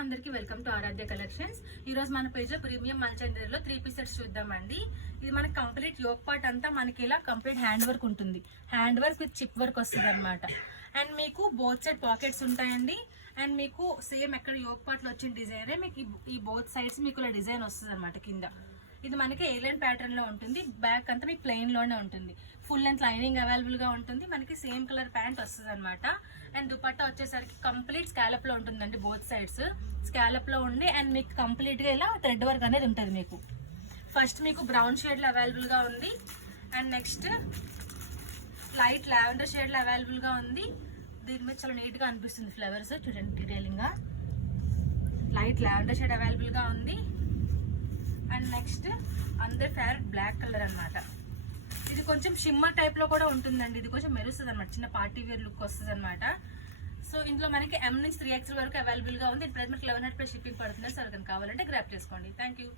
అందరికీ welcome to Aaradhya collections. ఈ రోజు మన పేజ్ లో ప్రీమియం మల్చందరిలో 3 పీస్ సెట్స్ చూద్దామండి. ఇది మనకి కంప్లీట్ యోక్ పార్ట్ అంతా మనకి ఇలా కంప్లీట్ హ్యాండ్ వర్క్ ఉంటుంది. Hand work with chip work వస్తుంది అనమాట. అండ్ మీకు బోత్ సైడ్ పాకెట్స్ ఉంటాయండి. అండ్ మీకు సేమ్ ఎక్కడ యోక్ పార్ట్ లో వచ్చిన డిజైనే మీకు ఈ బోత్ సైడ్స్ మీకు ఇలా డిజైన్ వస్తుంది అనమాట. కింద ఇది మనకి ఏలైన్ ప్యాటర్న్ లో ఉంటుంది. బ్యాక్ అంతా మీకు ప్లెయిన్ లోనే ఉంటుంది. ఫుల్ లెంత్ లైనింగ్ అవైలబుల్ గా ఉంటుంది. మనకి సేమ్ కలర్ ప్యాంట్ వస్తుంది అనమాట. అండ్ దుపట్టా వచ్చేసరికి కంప్లీట్ స్కాలప్ లో ఉంటుందండి. బోత్ సైడ్స్ స్కాలప్ లో ఉండి అండ్ మీకు కంప్లీట్ గా ఇలా థ్రెడ్ వర్క్ అనేది ఉంటుంది. మీకు ఫస్ట్ మీకు బ్రౌన్ షేడ్ లో అవైలబుల్ గా ఉంది. And next light lavender shade లో అవైలబుల్ గా ఉంది. దీని మీద చాలా నీట్ గా అనిపిస్తుంది ఫ్లవర్స్ చూడండి. డీటెయిలింగ్ గా లైట్ లావెండర్ షేడ్ అవైలబుల్ గా ఉంది. అండ్ నెక్స్ట్ అందరి ఫేవరెట్ బ్లాక్ కలర్ అనమాట. ఇది కొంచెం షిమ్మర్ టైప్ లో కూడా ఉంటుందండి. ఇది కొంచెం మెరుస్తుంది అనమాట. చిన్న పార్టీ వేర్ లుక్ వస్తుంది అనమాట. సో ఇందులో మనకి M నుంచి 3XL వరకు అవైలబుల్ గా ఉంది. ప్రైస్ మనకి 1100 షిప్పింగ్ పడుతుంది. సో కావాలంటే గ్రాప్ చేసుకోండి. Thank you.